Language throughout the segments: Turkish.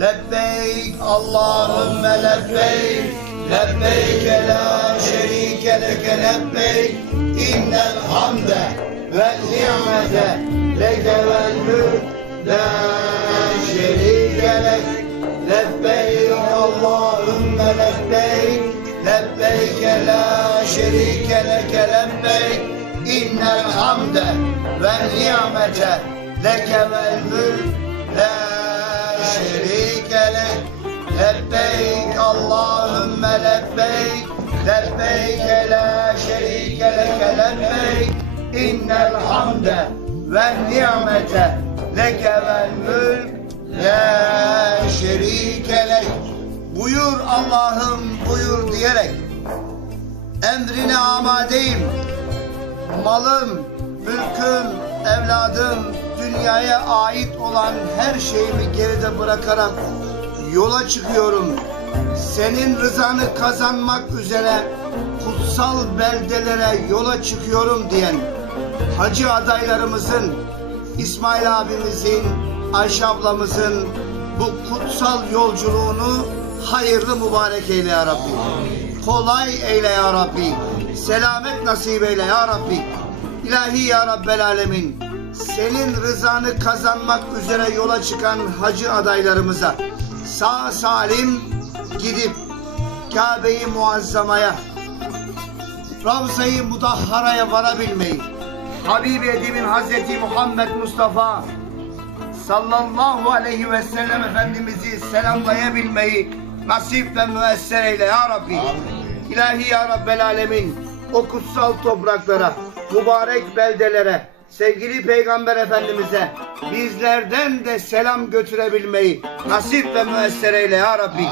Lebbeyk Allahümme lebbeyk. Lebbeyk la şerike leke lebbeyk. İnnel hamde ve ni'mete leke vel mülk La şerike lek. Lebbeyk Allahümme lebbeyk. Lebbeyk la şerike leke lebbeyk. İnnel hamde ve ni'mete leke vel mülk La şerike leke lebbeyk İnnel hamde ve ni'mete leke vel mülk La şerike Buyur Allah'ım buyur diyerek emrine amadeyim malım, mülküm, evladım, dünyaya ait olan her şeyimi geride bırakarak yola çıkıyorum. Senin rızanı kazanmak üzere kutsal beldelere yola çıkıyorum diyen hacı adaylarımızın, İsmail abimizin, Ayşe ablamızın bu kutsal yolculuğunu hayırlı mübarek eyle ya Rabbi. Kolay eyle ya Rabbi. Selamet nasip eyle ya Rabbi. İlahi ya Rabbel Alemin. Senin rızanı kazanmak üzere yola çıkan hacı adaylarımıza sağ salim gidip Kabe-i Muazzama'ya Ravza-i Mudahhara'ya varabilmeyi Habibi Edib'in Hazreti Muhammed Mustafa sallallahu aleyhi ve sellem Efendimiz'i selamlayabilmeyi nasip ve müesser eyle ya Rabbi. İlahi ya Rabbel Alemin o kutsal topraklara, mübarek beldelere, sevgili Peygamber Efendimiz'e bizlerden de selam götürebilmeyi nasip ve müesser eyle ya Rabbi.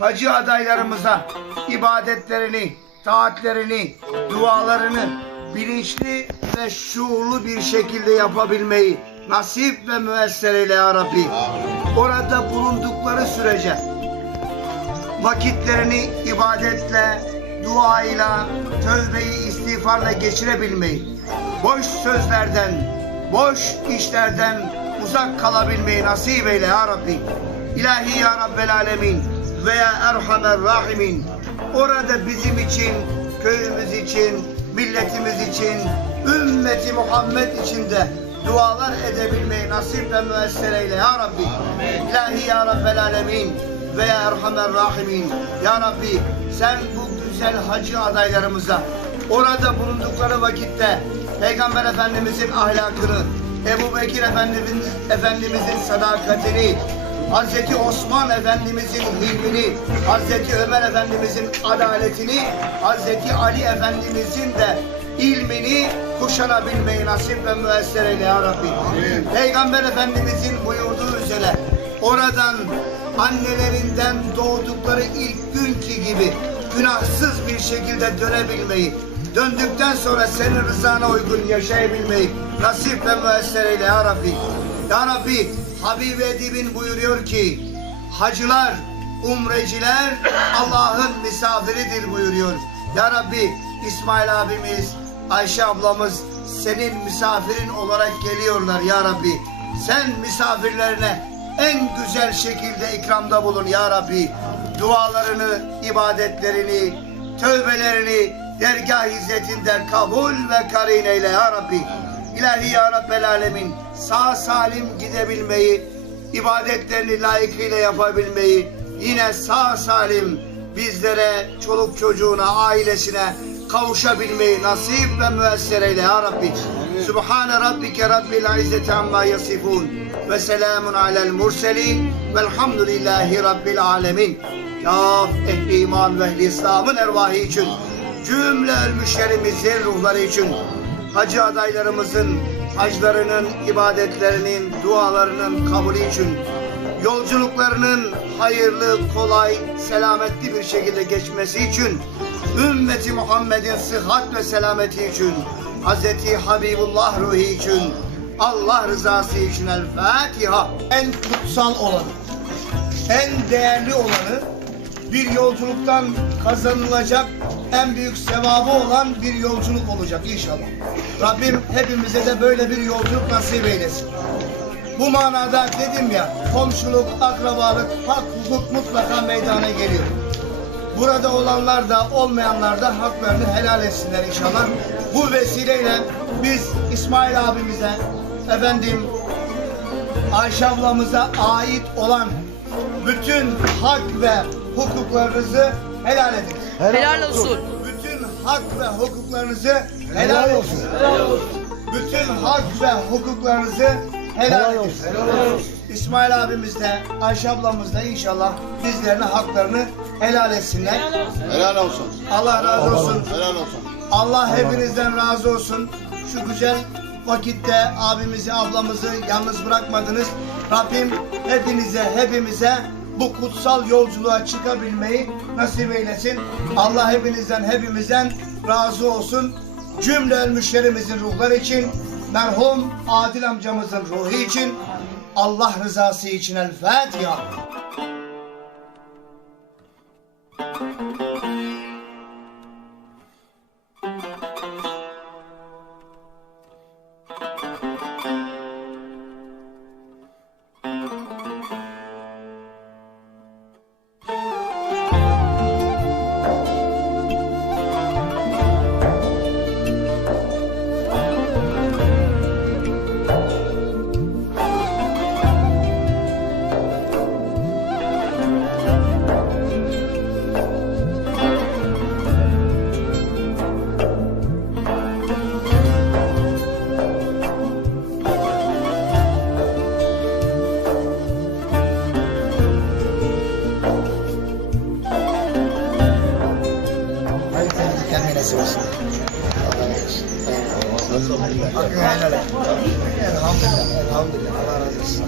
Hacı adaylarımıza ibadetlerini, taatlerini, dualarını bilinçli ve şuurlu bir şekilde yapabilmeyi nasip ve müesser eyle ya Rabbi. Orada bulundukları sürece vakitlerini ibadetle, duayla, tövbeyi istiğfarla geçirebilmeyi, boş sözlerden, boş işlerden uzak kalabilmeyi nasip eyle ya Rabbi. İlahi ya Rabbel Alemin ve ya Erhamer Rahimin. Orada bizim için, köyümüz için, milletimiz için, ümmeti Muhammed için de dualar edebilmeyi nasip ve müesser eyle ya Rabbi. İlahi ya Rabbel Alemin ve ya Erhamer Rahimin. Ya Rabbi sen bu güzel hacı adaylarımıza orada bulundukları vakitte Peygamber Efendimizin ahlakını, Ebu Bekir Efendimiz, Efendimizin sadakatini, Hazreti Osman Efendimizin hilmini, Hazreti Ömer Efendimizin adaletini, Hazreti Ali Efendimizin de ilmini kuşanabilmeyi nasip ve müesser eyle ya Rabbi. Peygamber Efendimizin buyurduğu üzere oradan annelerinden doğdukları ilk günkü gibi günahsız bir şekilde dönebilmeyi, döndükten sonra senin rızana uygun yaşayabilmeyi nasip ve müesser eyle ya Rabbi. Ya Rabbi, Habibi Edib'in buyuruyor ki, hacılar, umreciler Allah'ın misafiridir buyuruyor. Ya Rabbi, İsmail abimiz, Ayşe ablamız senin misafirin olarak geliyorlar ya Rabbi. Sen misafirlerine en güzel şekilde ikramda bulun ya Rabbi. Dualarını, ibadetlerini, tövbelerini dergah hizmetinde kabul ve karin eyle ya Rabbi. İlahi ya Rabbel Alemin sağ salim gidebilmeyi, ibadetlerini layıkıyla yapabilmeyi, yine sağ salim bizlere, çoluk çocuğuna, ailesine kavuşabilmeyi nasip ve müesser eyle ya Rabbi. Subhane Rabbike Rabbil İzzeti amma yasifun ve selamun alel murselin velhamdülillahi Rabbil alemin. Kaf ehli iman ve ehli İslam'ın ervahı için, cümle ölmüşlerimizin ruhları için, hacı adaylarımızın haclarının, ibadetlerinin, dualarının kabulü için, yolculuklarının hayırlı, kolay, selametli bir şekilde geçmesi için, ümmeti Muhammed'in sıhhat ve selameti için, Hz. Habibullah ruhi için, Allah rızası için El Fatiha. En kutsal olanı, en değerli olanı, bir yolculuktan kazanılacak en büyük sevabı olan bir yolculuk olacak inşallah. Rabbim hepimize de böyle bir yolculuk nasip eylesin. Bu manada dedim ya komşuluk, akrabalık, hak, hukuk mutlaka meydana geliyor. Burada olanlar da olmayanlar da haklarını helal etsinler inşallah. Bu vesileyle biz İsmail abimize, efendim Ayşe ablamıza ait olan bütün hak ve hukuklarınızı helal edin. Helal olsun. Bütün hak ve hukuklarınızı helal olsun. Bütün hak ve hukuklarınızı helal edin. İsmail abimiz de Ayşe ablamız da inşallah bizlerine haklarını helal etsinler. Helal olsun. Allah razı olsun. Helal olsun. Allah hepinizden razı olsun. Şu güzel vakitte abimizi, ablamızı yalnız bırakmadınız. Rabbim hepinize, hepimize bu kutsal yolculuğa çıkabilmeyi nasip eylesin. Allah hepinizden, hepimizden razı olsun. Cümle ölmüşlerimizin ruhları için, merhum Adil amcamızın ruhu için, Allah rızası için El Fatiha. Elhamdülillah. Allah razı olsun.